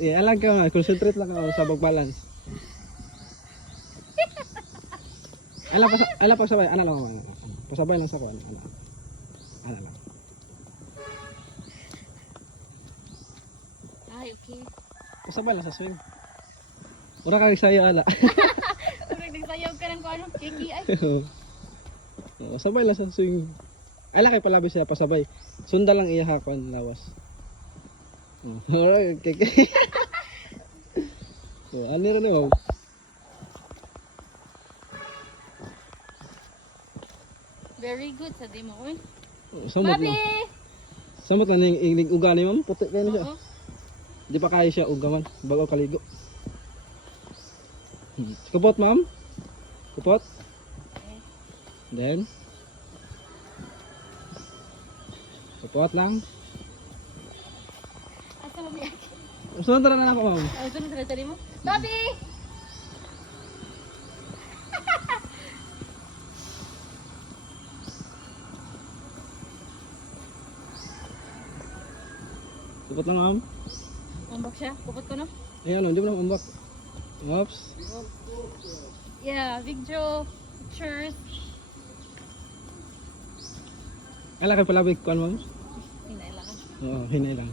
Alam ka na, concentrate lang ako sa pag-balance. Alam pasabay, ano lang ako. Pasabay lang sa ko, ano lang. Ay, okay. Pasabay lang sa swing. Ura ka sayo ala. Pag nagsayaw ka ng ano, kiki ay. Sabay lang sa swing. Ala kay palabi siya pasabay. Sunda lang iya hakon lawas. Alright, okay. Ano rin naman? Very good sa demo, oy. Samot Babi! na. Samot na ning ugali ma'am. Puti kayo na siya. Oo. Di pa kaya siya ugaman bago kaligo. Kupot ma'am? Kupot? Then? Kupot lang. Asa mo biyak? Sunod na ako ma'am. Ay, sunod sa mo. Babi! Kupot lang ma'am. Umbak siya. Kupot ko, no? Ayan, hindi mo lang umbak. Oops. Yeah, video, pictures. Ala kay palabig kuan ma'am. Hinailangan. Oo, hinay lang.